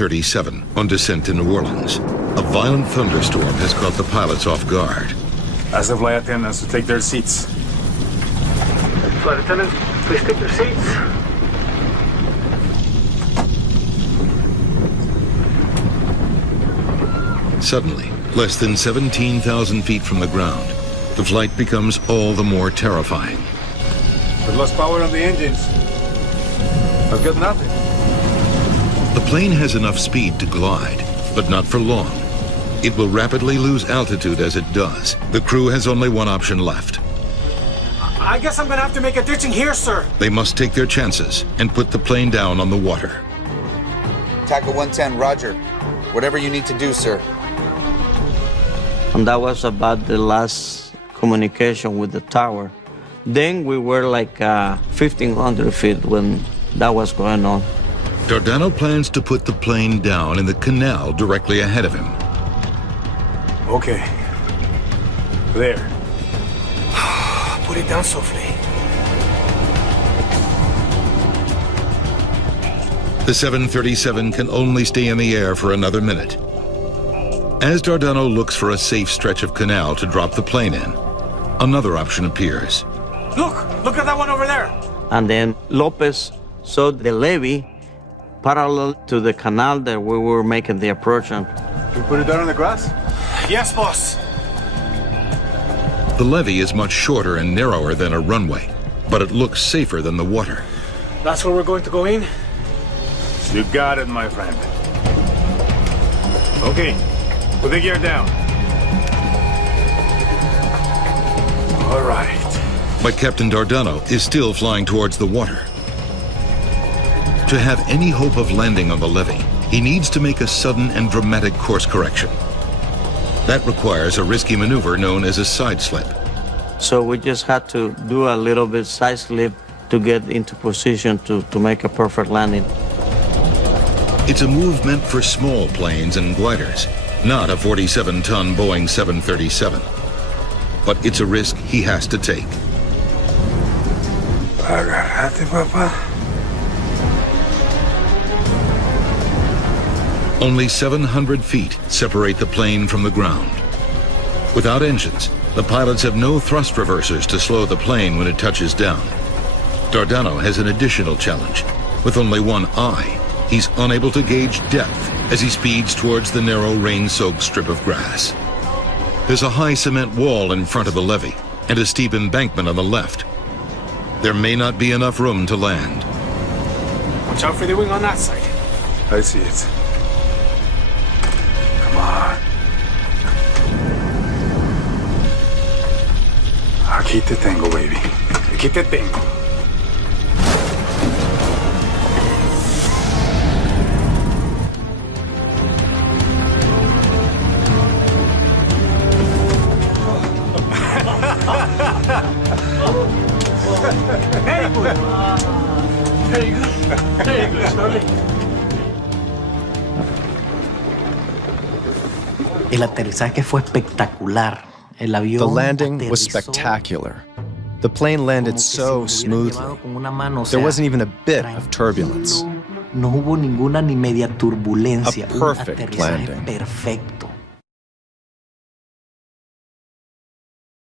737 on descent to New Orleans. A violent thunderstorm has caught the pilots off guard. Ask the flight attendants to take their seats. Flight attendants, please take their seats. Suddenly, less than 17,000 feet from the ground, the flight becomes all the more terrifying. We lost power on the engines. I've got nothing. The plane has enough speed to glide, but not for long. It will rapidly lose altitude as it does. The crew has only one option left. I guess I'm gonna have to make a ditching here, sir. They must take their chances and put the plane down on the water. TACA 110, roger. Whatever you need to do, sir. And that was about the last communication with the tower. Then we were like 1,500 feet when that was going on. Dardano plans to put the plane down in the canal directly ahead of him. Okay. There. Put it down softly. The 737 can only stay in the air for another minute. As Dardano looks for a safe stretch of canal to drop the plane in, another option appears. Look at that one over there. And then Lopez saw the levee parallel to the canal that we were making the approach on. We put it down on the grass? Yes, boss. The levee is much shorter and narrower than a runway, but it looks safer than the water. That's where we're going to go in? You got it, my friend. Okay, put the gear down. All right. But Captain Dardano is still flying towards the water. To have any hope of landing on the levee, he needs to make a sudden and dramatic course correction. That requires a risky maneuver known as a side slip. So we just had to do a little bit side slip to get into position to make a perfect landing. It's a move meant for small planes and gliders, not a 47-ton Boeing 737. But it's a risk he has to take. Agarrate, papá. Only 700 feet separate the plane from the ground. Without engines, the pilots have no thrust reversers to slow the plane when it touches down. Dardano has an additional challenge. With only one eye, he's unable to gauge depth as he speeds towards the narrow rain-soaked strip of grass. There's a high cement wall in front of the levee and a steep embankment on the left. There may not be enough room to land. Watch out for the wing on that side. I see it. Come on. Aquí te tengo, baby. Aquí te tengo. Very good. Very good. Very good, Charlie. El aterrizaje fue espectacular. El avión The landing was aterrizó spectacular. The plane landed como que so si lo hubieran smoothly. llevado con una mano, o There sea, wasn't even a bit of turbulence. No hubo ninguna ni media turbulencia. A perfect Un aterrizaje landing. perfecto.